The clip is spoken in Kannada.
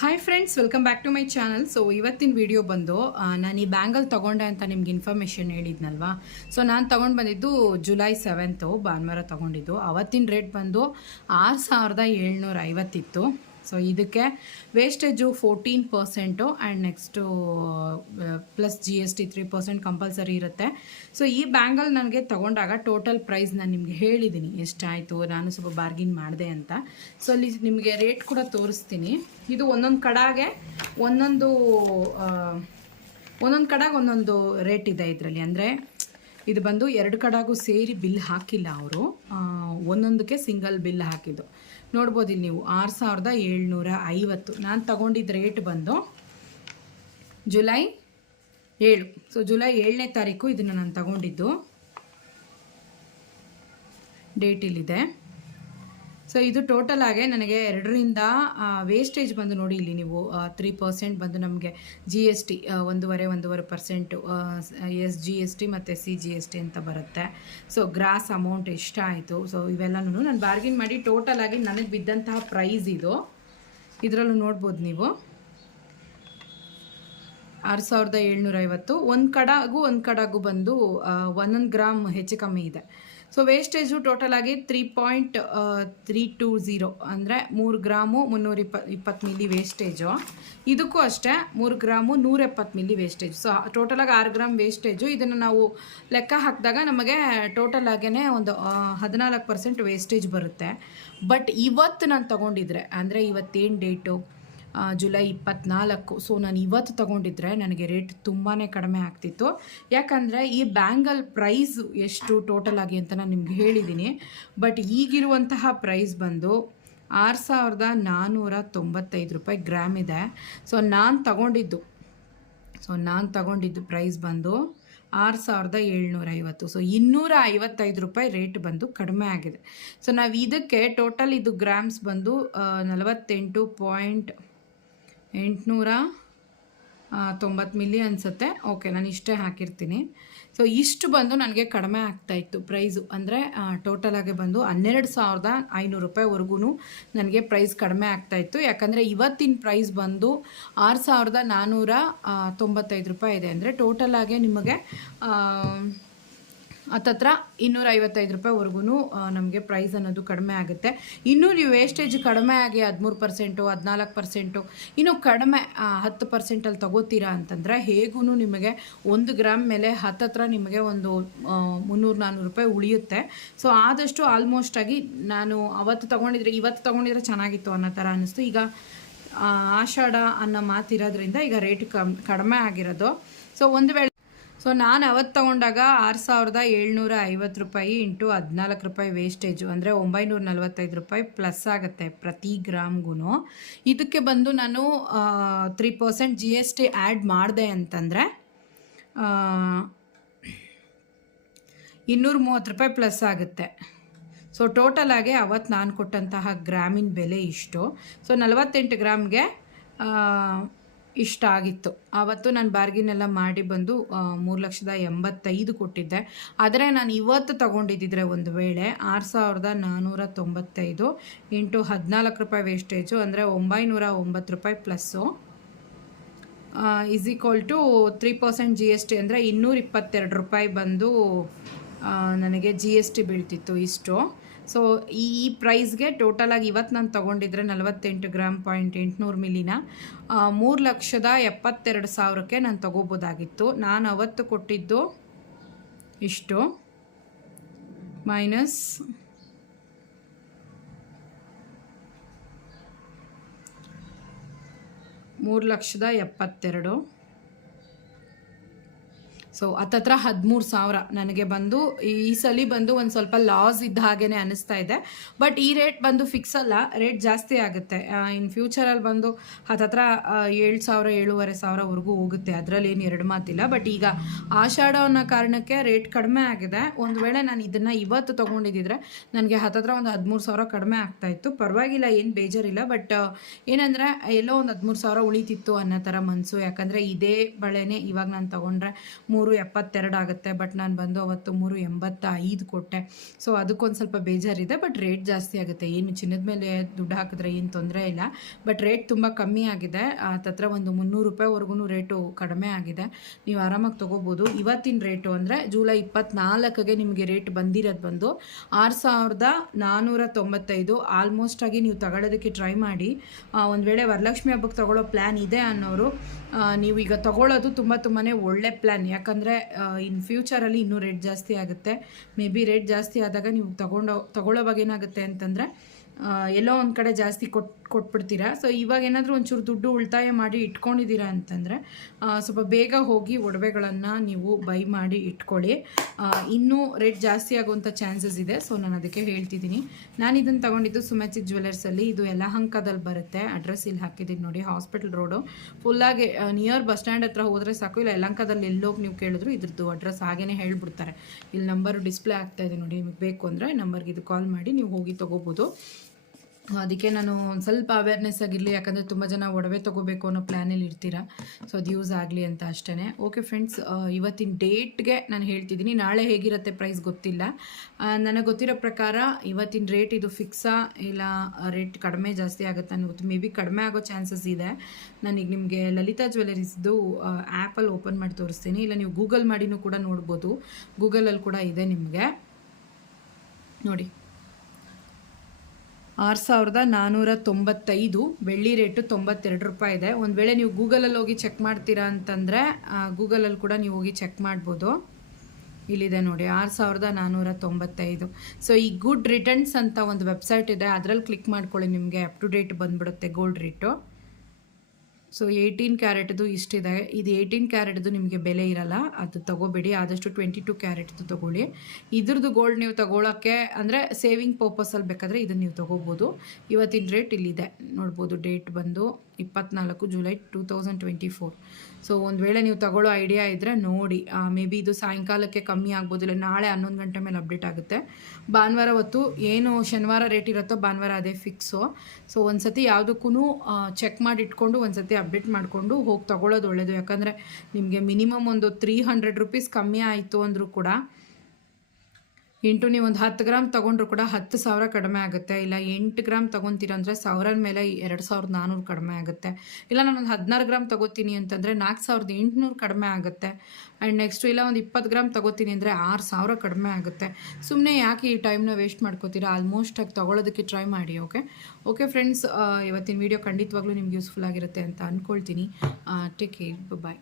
Hi friends welcome back to my channel so ಇವತ್ತಿನ ವಿಡಿಯೋ ಬಂದು ನಾನು ಈ ಬ್ಯಾಂಗಲ್ ತೊಗೊಂಡೆ ಅಂತ ನಿಮ್ಗೆ ಇನ್ಫಾರ್ಮೇಷನ್ ಹೇಳಿದ್ನಲ್ವಾ? ಸೊ ನಾನು ತೊಗೊಂಡು ಬಂದಿದ್ದು ಜುಲೈ ಸೆವೆಂತು ಭಾನುವಾರ ತೊಗೊಂಡಿದ್ದು. ಅವತ್ತಿನ ರೇಟ್ ಬಂದು ಆರು ಸಾವಿರದ ಏಳ್ನೂರ ಐವತ್ತಿತ್ತು ಸೊ ಇದಕ್ಕೆ wastage fourteen percent and next plus G S T three percent compulsory ಇರುತ್ತೆ. ಸೊ ಈ ಬ್ಯಾಂಗಲ್ ನನಗೆ ತೊಗೊಂಡಾಗ ಟೋಟಲ್ ಪ್ರೈಸ್ ನಾನು ನಿಮಗೆ ಹೇಳಿದ್ದೀನಿ ಎಷ್ಟಾಯಿತು? ನಾನು ಸ್ವಲ್ಪ ಬಾರ್ಗಿನ್ ಮಾಡಿದೆ ಅಂತ. ಸೊ ಅಲ್ಲಿ ನಿಮಗೆ ರೇಟ್ ಕೂಡ ತೋರಿಸ್ತೀನಿ. ಇದು ಒಂದೊಂದು ಕಡಾಗೆ ಒಂದೊಂದು ಒಂದೊಂದು ಕಡಾಗ ಒಂದೊಂದು ರೇಟ್ ಇದೆ ಇದರಲ್ಲಿ. ಅಂದರೆ ಇದು ಬಂದು ಎರಡು ಕಡಾಗೂ ಸೇರಿ ಬಿಲ್ ಹಾಕಿಲ್ಲ ಅವರು. ಒಂದೊಂದಕ್ಕೆ ಸಿಂಗಲ್ ಬಿಲ್ ಹಾಕಿದ್ದು. ನೋಡ್ಬೋದು ಇಲ್ಲಿ ನೀವು. ಆರು ಸಾವಿರದ ಏಳ್ನೂರ ಐವತ್ತು. ನಾನು ತಗೊಂಡಿದ್ದ ರೇಟ್ ಬಂದು ಜುಲೈ ಏಳು. ಸೊ ಜುಲೈ ಏಳನೇ ತಾರೀಕು ಇದನ್ನು ನಾನು ತಗೊಂಡಿದ್ದು. ಡೇಟ್ ಇಲ್ಲಿದೆ. ಸೊ ಇದು ಟೋಟಲ್ ಆಗಿ ನನಗೆ ಎರಡರಿಂದ ವೇಸ್ಟೇಜ್ ಬಂದು ನೋಡಿ ಇಲ್ಲಿ ನೀವು ತ್ರೀ ಪರ್ಸೆಂಟ್ ಬಂದು ನಮಗೆ ಜಿ ಎಸ್ ಟಿ ಒಂದೂವರೆ ಒಂದೂವರೆ percent S G S T ಮತ್ತು ಸಿ ಜಿ ಎಸ್ ಟಿ ಅಂತ ಬರುತ್ತೆ. ಸೊ ಗ್ರಾಸ್ ಅಮೌಂಟ್ ಎಷ್ಟಾಯಿತು? ಸೊ ಇವೆಲ್ಲನೂ ನಾನು ಬಾರ್ಗಿನ್ ಮಾಡಿ ಟೋಟಲ್ ಆಗಿ ನನಗೆ ಬಿದ್ದಂತಹ ಪ್ರೈಸ್ ಇದು. ಇದರಲ್ಲೂ ನೋಡ್ಬೋದು ನೀವು. ಆರು ಸಾವಿರದ ಏಳ್ನೂರ ಐವತ್ತು ಒಂದು ಕಡಾಗೂ ಒಂದು ಕಡಾಗೂ ಬಂದು ಒಂದೊಂದು ಗ್ರಾಮ್ ಹೆಚ್ಚು ಕಮ್ಮಿ ಇದೆ. ಸೊ ವೇಸ್ಟೇಜು ಟೋಟಲ್ ಆಗಿ three point three two zero ಅಂದರೆ ಮೂರು ಗ್ರಾಮು ಮುನ್ನೂರ ಇಪ್ಪ ಇಪ್ಪತ್ತು ಮಿಲಿ ವೇಸ್ಟೇಜು ಇದಕ್ಕೂ ಅಷ್ಟೇ ಮೂರು ಗ್ರಾಮು ನೂರ ಎಪ್ಪತ್ತು ಮಿಲಿ ವೇಸ್ಟೇಜ್ ಸೊ ಟೋಟಲಾಗಿ ಆರು ಗ್ರಾಮ್ ವೇಸ್ಟೇಜು ಇದನ್ನು ನಾವು ಲೆಕ್ಕ ಹಾಕಿದಾಗ ನಮಗೆ ಟೋಟಲ್ ಆಗೇ ಒಂದು ಹದಿನಾಲ್ಕು ಪರ್ಸೆಂಟ್ ವೇಸ್ಟೇಜ್ ಬರುತ್ತೆ. ಬಟ್ ಇವತ್ತು ನಾನು ತೊಗೊಂಡಿದ್ರೆ, ಅಂದರೆ ಇವತ್ತೇನು ಡೇಟು ಜುಲೈ ಇಪ್ಪತ್ನಾಲ್ಕು. ಸೊ ನಾನು ಇವತ್ತು ತೊಗೊಂಡಿದ್ರೆ ನನಗೆ ರೇಟ್ ತುಂಬಾ ಕಡಿಮೆ ಆಗ್ತಿತ್ತು. ಯಾಕಂದರೆ ಈ ಬ್ಯಾಂಗಲ್ ಪ್ರೈಸ್ ಎಷ್ಟು ಟೋಟಲ್ ಆಗಿ ಅಂತ ನಾನು ನಿಮ್ಗೆ ಹೇಳಿದ್ದೀನಿ ಬಟ್ ಈಗಿರುವಂತಹ ಪ್ರೈಸ್ ಬಂದು ಆರು ಸಾವಿರದ ನಾನ್ನೂರ ತೊಂಬತ್ತೈದು ರೂಪಾಯಿ ಗ್ರಾಮ್ ಇದೆ. ಸೊ ನಾನು ತಗೊಂಡಿದ್ದು. ಸೊ ನಾನು ತಗೊಂಡಿದ್ದು ಪ್ರೈಸ್ ಬಂದು ಆರು ಸಾವಿರದ ಏಳ್ನೂರ ಐವತ್ತು ಸೊ ಇನ್ನೂರ ಐವತ್ತೈದು ರೂಪಾಯಿ ರೇಟ್ ಬಂದು ಕಡಿಮೆ ಆಗಿದೆ. ಸೊ ನಾವು ಇದಕ್ಕೆ ಟೋಟಲ್ ಇದು ಗ್ರಾಮ್ಸ್ ಬಂದು ನಲವತ್ತೆಂಟು ಪಾಯಿಂಟ್ ಎಂಟುನೂರ ತೊಂಬತ್ತು ಮಿಲಿ ಅನಿಸುತ್ತೆ. ಓಕೆ, ನಾನು ಇಷ್ಟೇ ಹಾಕಿರ್ತೀನಿ. ಸೊ ಇಷ್ಟು ಬಂದು ನನಗೆ ಕಡಿಮೆ ಆಗ್ತಾಯಿತ್ತು ಪ್ರೈಸು ಅಂದರೆ ಟೋಟಲ್ ಆಗಿ ಬಂದು ಹನ್ನೆರಡು ಸಾವಿರದ ಐನೂರು ರೂಪಾಯಿವರೆಗೂ ನನಗೆ ಪ್ರೈಸ್ ಕಡಿಮೆ ಆಗ್ತಾಯಿತ್ತು ಯಾಕಂದರೆ ಇವತ್ತಿನ ಪ್ರೈಸ್ ಬಂದು ಆರು ಸಾವಿರದ ನಾನ್ನೂರ ತೊಂಬತ್ತೈದು ರೂಪಾಯಿ ಇದೆ. ಅಂದರೆ ಟೋಟಲಾಗೆ ನಿಮಗೆ ಹತ್ತತ್ರ ಇನ್ನೂರ ಐವತ್ತೈದು ರೂಪಾಯಿವರೆಗೂ ನಮಗೆ ಪ್ರೈಸ್ ಅನ್ನೋದು ಕಡಿಮೆ ಆಗುತ್ತೆ. ಇನ್ನೂ ನೀವು ವೇಸ್ಟೇಜ್ ಕಡಿಮೆ ಆಗಿ ಹದಿಮೂರು ಪರ್ಸೆಂಟು ಹದಿನಾಲ್ಕು ಪರ್ಸೆಂಟು ಇನ್ನು ಕಡಿಮೆ ಹತ್ತು ಪರ್ಸೆಂಟಲ್ಲಿ ತಗೋತೀರಾ ಅಂತಂದರೆ ಹೇಗೂ ನಿಮಗೆ ಒಂದು ಗ್ರಾಮ್ ಮೇಲೆ ಹತ್ತತ್ರ ನಿಮಗೆ ಒಂದು ಮುನ್ನೂರು ನಾನ್ನೂರು ರೂಪಾಯಿ ಉಳಿಯುತ್ತೆ. ಸೊ ಆದಷ್ಟು ಆಲ್ಮೋಸ್ಟ್ ಆಗಿ ನಾನು ಅವತ್ತು ತೊಗೊಂಡಿದ್ರೆ, ಇವತ್ತು ತೊಗೊಂಡಿದ್ರೆ ಚೆನ್ನಾಗಿತ್ತು ಅನ್ನೋ ಥರ ಅನ್ನಿಸ್ತು. ಈಗ ಆಷಾಢ ಅನ್ನೋ ಮಾತಿರೋದ್ರಿಂದ ಈಗ ರೇಟ್ ಕಮ್, ಕಡಿಮೆ ಆಗಿರೋದು. ಸೊ ಒಂದು ವೇಳೆ ಸೊ ನಾನು ಅವತ್ತು ತೊಗೊಂಡಾಗ ಆರು ಸಾವಿರದ ಏಳ್ನೂರ ಐವತ್ತು ರೂಪಾಯಿ ಇಂಟು ಹದಿನಾಲ್ಕು ರೂಪಾಯಿ ವೇಸ್ಟೇಜು ಅಂದರೆ ಒಂಬೈನೂರ ನಲ್ವತ್ತೈದು ರೂಪಾಯಿ ಪ್ಲಸ್ ಆಗುತ್ತೆ ಪ್ರತಿ ಗ್ರಾಮ್ಗೂ ಇದಕ್ಕೆ ಬಂದು ನಾನು three percent G S T add ಮಾಡಿದೆ ಅಂತಂದರೆ ಇನ್ನೂರ ಮೂವತ್ತು ರೂಪಾಯಿ ಪ್ಲಸ್ ಆಗುತ್ತೆ. ಸೊ ಟೋಟಲ್ ಆಗಿ ಅವತ್ತು ನಾನು ಕೊಟ್ಟಂತಹ ಗ್ರಾಮಿನ ಬೆಲೆ ಇಷ್ಟು. ಸೊ ನಲವತ್ತೆಂಟು ಗ್ರಾಮ್ಗೆ ಇಷ್ಟ ಆಗಿತ್ತು. ಆವತ್ತು ನಾನು ಬಾರ್ಗಿನ್ ಎಲ್ಲ ಮಾಡಿ ಬಂದು ಮೂರು ಲಕ್ಷದ ಎಂಬತ್ತೈದು ಕೊಟ್ಟಿದ್ದೆ. ಆದರೆ ನಾನು ಇವತ್ತು ತಗೊಂಡಿದ್ದಿದ್ರೆ ಒಂದು ವೇಳೆ ಆರು ಸಾವಿರದ ನಾನ್ನೂರ ತೊಂಬತ್ತೈದು ಇಂಟು ಹದಿನಾಲ್ಕು ರೂಪಾಯಿ ವೇಸ್ಟೇಜು ಅಂದರೆ ಒಂಬೈನೂರ ಒಂಬತ್ತು ರೂಪಾಯಿ plus is equal to three percent G S T ಅಂದರೆ ಇನ್ನೂರ ಇಪ್ಪತ್ತೆರಡು ರೂಪಾಯಿ ಬಂದು ನನಗೆ ಜಿ ಎಸ್ ಟಿ ಬೀಳ್ತಿತ್ತು ಇಷ್ಟು. ಸೊ ಈ ಪ್ರೈಸ್ಗೆ ಟೋಟಲಾಗಿ ಇವತ್ತು ನಾನು ತೊಗೊಂಡಿದ್ರೆ ನಲವತ್ತೆಂಟು ಗ್ರಾಮ್ ಪಾಯಿಂಟ್ ಎಂಟುನೂರು ಮಿಲಿನ ಮೂರು ಲಕ್ಷದ ಎಪ್ಪತ್ತೆರಡು ಸಾವಿರಕ್ಕೆ ನಾನು ತೊಗೋಬೋದಾಗಿತ್ತು. ನಾನು ಅವತ್ತು ಕೊಟ್ಟಿದ್ದು ಇಷ್ಟು. ಮೈನಸ್ ಮೂರು ಲಕ್ಷದ ಎಪ್ಪತ್ತೆರಡು. ಸೊ ಹತ್ತತ್ರ ಹದಿಮೂರು ಸಾವಿರ ನನಗೆ ಬಂದು, ಈ ಸಲ ಬಂದು ಒಂದು ಸ್ವಲ್ಪ ಲಾಸ್ ಇದ್ದ ಹಾಗೇ ಅನಿಸ್ತಾ ಇದೆ. ಬಟ್ ಈ ರೇಟ್ ಬಂದು ಫಿಕ್ಸ್ ಅಲ್ಲ ರೇಟ್ ಜಾಸ್ತಿ ಆಗುತ್ತೆ. ಇನ್ ಫ್ಯೂಚರಲ್ಲಿ ಬಂದು ಹತ್ತತ್ರ ಏಳು ಸಾವಿರ, ಏಳುವರೆ ಸಾವಿರವರೆಗೂ ಹೋಗುತ್ತೆ. ಅದರಲ್ಲಿ ಏನು ಎರಡು ಮಾತಿಲ್ಲ. ಬಟ್ ಈಗ ಆಷಾಢ ಅನ್ನೋ ಕಾರಣಕ್ಕೆ ರೇಟ್ ಕಡಿಮೆ ಆಗಿದೆ. ಒಂದು ವೇಳೆ ನಾನು ಇದನ್ನು ಇವತ್ತು ತೊಗೊಂಡಿದ್ದಿದ್ರೆ ನನಗೆ ಹತ್ತತ್ರ ಒಂದು ಹದಿಮೂರು ಸಾವಿರ ಕಡಿಮೆ ಆಗ್ತಾ ಇತ್ತು. ಪರವಾಗಿಲ್ಲ, ಏನು ಬೇಜಾರಿಲ್ಲ. ಬಟ್ ಏನಂದರೆ, ಎಲ್ಲೋ ಒಂದು ಹದಿಮೂರು ಸಾವಿರ ಉಳಿತಿತ್ತು ಅನ್ನೋ ಥರ ಮನಸ್ಸು ಯಾಕಂದರೆ ಇದೇ ಬಳೆನೇ ಇವಾಗ ನಾನು ತೊಗೊಂಡ್ರೆ ಮೂರು ಎಪ್ಪತ್ತೆರಡು ಆಗುತ್ತೆ ಬಟ್ ನಾನು ಬಂದು ಅವತ್ತು ಮೂರು ಎಂಬತ್ತ ಐದು ಕೊಟ್ಟೆ. ಸೊ ಅದಕ್ಕೊಂದು ಸ್ವಲ್ಪ ಬೇಜಾರಿದೆ ಬಟ್ ರೇಟ್ ಜಾಸ್ತಿ ಆಗುತ್ತೆ. ಏನು ಚಿನ್ನದ ಮೇಲೆ ದುಡ್ಡು ಹಾಕಿದ್ರೆ ಏನು ತೊಂದರೆ ಇಲ್ಲ ಬಟ್ ರೇಟ್ ತುಂಬ ಕಮ್ಮಿ ಆಗಿದೆ. ತತ್ರ ಒಂದು ಮುನ್ನೂರು ರೂಪಾಯಿವರೆಗೂ ರೇಟು ಕಡಿಮೆ ಆಗಿದೆ. ನೀವು ಆರಾಮಾಗಿ ತೊಗೋಬೋದು. ಇವತ್ತಿನ ರೇಟು ಅಂದರೆ ಜೂಲೈ ಇಪ್ಪತ್ನಾಲ್ಕಿಗೆ ನಿಮಗೆ ರೇಟ್ ಬಂದಿರೋದು ಬಂದು ಆರು ಸಾವಿರದ ನಾನ್ನೂರ ತೊಂಬತ್ತೈದು. ಆಲ್ಮೋಸ್ಟ್ ಆಗಿ ನೀವು ತಗೊಳ್ಳೋದಕ್ಕೆ ಟ್ರೈ ಮಾಡಿ. ಒಂದು ವೇಳೆ ವರಲಕ್ಷ್ಮಿ ಹಬ್ಬಕ್ಕೆ ತಗೊಳ್ಳೋ ಪ್ಲ್ಯಾನ್ ಇದೆ ಅನ್ನೋರು ಆ, ನೀವು ಈಗ ತಗೊಳ್ಳೋದು ತುಂಬ ತುಂಬಾ ಒಳ್ಳೆ ಪ್ಲ್ಯಾನ್ ಯಾಕಂದರೆ ಇನ್ ಫ್ಯೂಚರಲ್ಲಿ ಇನ್ನೂ ರೇಟ್ ಜಾಸ್ತಿ ಆಗುತ್ತೆ. ಮೇ ಬಿ ರೇಟ್ ಜಾಸ್ತಿ ಆದಾಗ ನೀವು ತಗೊಂಡೋ ತಗೊಳ್ಳೋವಾಗ ಏನಾಗುತ್ತೆ ಅಂತಂದರೆ ಎಲ್ಲೋ ಒಂದು ಕಡೆ ಜಾಸ್ತಿ ಕೊಟ್ ಕೊಟ್ಬಿಡ್ತೀರಾ? ಸೊ ಇವಾಗ ಏನಾದರೂ ಒಂಚೂರು ದುಡ್ಡು ಉಳಿತಾಯ ಮಾಡಿ ಇಟ್ಕೊಂಡಿದ್ದೀರಾ ಅಂತಂದರೆ ಸ್ವಲ್ಪ ಬೇಗ ಹೋಗಿ ಒಡವೆಗಳನ್ನು ನೀವು ಬೈ ಮಾಡಿ ಇಟ್ಕೊಳ್ಳಿ. ಇನ್ನೂ ರೇಟ್ ಜಾಸ್ತಿ ಆಗುವಂಥ ಚಾನ್ಸಸ್ ಇದೆ. ಸೊ ನಾನು ಅದಕ್ಕೆ ಹೇಳ್ತಿದ್ದೀನಿ. ನಾನು ಇದನ್ನು ತಗೊಂಡಿದ್ದು ಸುಮಚಿತ್ ಜ್ಯುವೆಲರ್ಸಲ್ಲಿ ಇದು ಯಲಹಂಕದಲ್ಲಿ ಬರುತ್ತೆ. ಅಡ್ರೆಸ್ ಇಲ್ಲಿ ಹಾಕಿದ್ದೀನಿ ನೋಡಿ. ಹಾಸ್ಪಿಟಲ್ ರೋಡು ಫುಲ್ಲಾಗಿ ನಿಯರ್ ಬಸ್ ಸ್ಟ್ಯಾಂಡ್ ಹತ್ರ ಹೋದರೆ ಸಾಕು. ಇಲ್ಲ, ಯಲಹಂಕದಲ್ಲಿ ಎಲ್ಲೋಗಿ ನೀವು ಕೇಳಿದ್ರು ಇದ್ರದ್ದು ಅಡ್ರೆಸ್ ಹಾಗೇ ಹೇಳ್ಬಿಡ್ತಾರೆ. ಇಲ್ಲಿ ನಂಬರು ಡಿಸ್ಪ್ಲೇ ಆಗ್ತಾ ಇದೆ ನೋಡಿ. ನಿಮಗೆ ಬೇಕು ಅಂದರೆ ನಂಬರ್ಗೆ ಇದು ಕಾಲ್ ಮಾಡಿ ನೀವು ಹೋಗಿ ತೊಗೋಬೋದು. ಅದಕ್ಕೆ ನಾನು ಒಂದು ಸ್ವಲ್ಪ ಅವೇರ್ನೆಸ್ ಆಗಿರಲಿ, ಯಾಕಂದರೆ ತುಂಬ ಜನ ಒಡವೆ ತೊಗೋಬೇಕು ಅನ್ನೋ ಪ್ಲ್ಯಾನಲ್ಲಿ ಇರ್ತೀರಾ. ಸೊ ಅದು ಯೂಸ್ ಆಗಲಿ ಅಂತ ಅಷ್ಟೇ ಓಕೆ ಫ್ರೆಂಡ್ಸ್ ಇವತ್ತಿನ ಡೇಟ್ಗೆ ನಾನು ಹೇಳ್ತಿದ್ದೀನಿ ನಾಳೆ ಹೇಗಿರುತ್ತೆ ಪ್ರೈಸ್ ಗೊತ್ತಿಲ್ಲ. ನನಗೆ ಗೊತ್ತಿರೋ ಪ್ರಕಾರ ಇವತ್ತಿನ ರೇಟ್ ಇದು ಫಿಕ್ಸಾ ಇಲ್ಲ ರೇಟ್ ಕಡಿಮೆ ಜಾಸ್ತಿ ಆಗುತ್ತೆ ನನಗೆ ಗೊತ್ತು. ಮೇ ಬಿ ಕಡಿಮೆ ಆಗೋ ಚಾನ್ಸಸ್ ಇದೆ. ನಾನೀಗ ನಿಮಗೆ ಲಲಿತಾ ಜ್ಯುವೆಲರೀಸ್ದು ಆ್ಯಪಲ್ಲಿ ಓಪನ್ ಮಾಡಿ ತೋರಿಸ್ತೀನಿ. ಇಲ್ಲ, ನೀವು ಗೂಗಲ್ ಮಾಡಿನೂ ಕೂಡ ನೋಡ್ಬೋದು. ಗೂಗಲಲ್ಲಿ ಕೂಡ ಇದೆ ನಿಮಗೆ. ನೋಡಿ. ಆರು ಸಾವಿರದ ನಾನ್ನೂರ ತೊಂಬತ್ತೈದು ಬೆಳ್ಳಿ ರೇಟು ತೊಂಬತ್ತೆರಡು ರೂಪಾಯಿ ಇದೆ. ಒಂದು ವೇಳೆ ನೀವು ಗೂಗಲಲ್ಲಿ ಹೋಗಿ ಚೆಕ್ ಮಾಡ್ತೀರಾ ಅಂತಂದರೆ ಗೂಗಲಲ್ಲಿ ಕೂಡ ನೀವು ಹೋಗಿ ಚೆಕ್ ಮಾಡ್ಬೋದು. ಇಲ್ಲಿದೆ ನೋಡಿ, ಆರು ಸಾವಿರದ ನಾನ್ನೂರ ತೊಂಬತ್ತೈದು. ಸೊ ಈ ಗುಡ್ ರಿಟರ್ನ್ಸ್ ಅಂತ ಒಂದು ವೆಬ್ಸೈಟ್ ಇದೆ. ಅದರಲ್ಲಿ ಕ್ಲಿಕ್ ಮಾಡ್ಕೊಳ್ಳಿ, ನಿಮಗೆ ಅಪ್ ಟು ಡೇಟ್ ಬಂದುಬಿಡುತ್ತೆ ಗೋಲ್ಡ್ ರೇಟು ಸೊ ಏಯ್ಟೀನ್ ಕ್ಯಾರೆಟ್ದು ಇಷ್ಟಿದೆ ಇದು. ಏಯ್ಟೀನ್ ಕ್ಯಾರೆಟ್ದು ನಿಮಗೆ ಬೆಲೆ ಇರಲ್ಲ. ಅದು ತಗೋಬೇಡಿ. ಆದಷ್ಟು ಟ್ವೆಂಟಿ ಟು ಕ್ಯಾರೆಟ್ದು ತಗೊಳ್ಳಿ. ಇದ್ರದ್ದು ಗೋಲ್ಡ್ ನೀವು ತೊಗೊಳಕ್ಕೆ ಅಂದರೆ ಸೇವಿಂಗ್ ಪರ್ಪಸಲ್ಲಿ ಬೇಕಾದರೆ ಇದನ್ನು ನೀವು ತೊಗೋಬೋದು. ಇವತ್ತಿನ ರೇಟ್ ಇಲ್ಲಿದೆ. ನೋಡ್ಬೋದು ಡೇಟ್ ಬಂದು ಇಪ್ಪತ್ನಾಲ್ಕು July two thousand twenty four so ಒಂದು ವೇಳೆ ನೀವು ತಗೊಳ್ಳೋ ಐಡಿಯಾ ಇದ್ದರೆ ನೋಡಿ. ಮೇ ಬಿ ಇದು ಸಾಯಂಕಾಲಕ್ಕೆ ಕಮ್ಮಿ ಆಗ್ಬೋದು, ಇಲ್ಲ ನಾಳೆ ಹನ್ನೊಂದು ಗಂಟೆ ಮೇಲೆ ಅಪ್ಡೇಟ್ ಆಗುತ್ತೆ. ಭಾನುವಾರ ಹೊತ್ತು ಏನು ಶನಿವಾರ ರೇಟ್ ಇರುತ್ತೋ ಭಾನುವಾರ ಅದೇ ಫಿಕ್ಸು ಸೊ ಒಂದು ಸತಿ ಯಾವುದಕ್ಕೂ ಚೆಕ್ ಮಾಡಿ ಇಟ್ಕೊಂಡು ಒಂದು ಸತಿ ಅಪ್ಡೇಟ್ ಮಾಡಿಕೊಂಡು ಹೋಗಿ ತಗೊಳ್ಳೋದು ಒಳ್ಳೆಯದು ಯಾಕಂದರೆ ನಿಮಗೆ ಮಿನಿಮಮ್ ಒಂದು ತ್ರೀ ಹಂಡ್ರೆಡ್ ರುಪೀಸ್ ಕಮ್ಮಿ ಆಯಿತು ಅಂದರೂ ಕೂಡ ಇಂಟು ನೀವು ಒಂದು ಹತ್ತು ಗ್ರಾಮ್ ತೊಗೊಂಡ್ರು ಕೂಡ ಹತ್ತು ಸಾವಿರ ಕಡಿಮೆ ಆಗುತ್ತೆ. ಇಲ್ಲ, ಎಂಟು ಗ್ರಾಮ್ ತೊಗೊತೀರ ಅಂದರೆ ಸಾವಿರದ ಮೇಲೆ ಎರಡು ಸಾವಿರದ ನಾನ್ನೂರು ಕಡಿಮೆ ಆಗುತ್ತೆ. ಇಲ್ಲ ನಾನು ಒಂದು ಹದಿನಾರು ಗ್ರಾಮ್ ತೊಗೋತೀನಿ ಅಂತಂದರೆ ನಾಲ್ಕು ಸಾವಿರದ ಎಂಟುನೂರು ಕಡಿಮೆ ಆಗುತ್ತೆ. ಆ್ಯಂಡ್ ನೆಕ್ಸ್ಟು ಇಲ್ಲ, ಒಂದು ಇಪ್ಪತ್ತು ಗ್ರಾಮ್ ತೊಗೋತೀನಿ ಅಂದರೆ ಆರು ಸಾವಿರ ಕಡಿಮೆ ಆಗುತ್ತೆ. ಸುಮ್ಮನೆ ಯಾಕೆ ಈ ಟೈಮ್ನ ವೇಸ್ಟ್ ಮಾಡ್ಕೋತೀರಾ? ಆಲ್ಮೋಸ್ಟ್ ಆಗಿ ತೊಗೊಳೋದಕ್ಕೆ ಟ್ರೈ ಮಾಡಿ ಓಕೆ ಓಕೆ ಫ್ರೆಂಡ್ಸ್ ಇವತ್ತಿನ ವೀಡಿಯೋ ಖಂಡಿತವಾಗ್ಲೂ ನಿಮ್ಗೆ ಯೂಸ್ಫುಲ್ ಆಗಿರುತ್ತೆ ಅಂತ ಅಂದ್ಕೊಳ್ತೀನಿ ಟೇಕ್ ಕೇರ್ ಬಾಯ್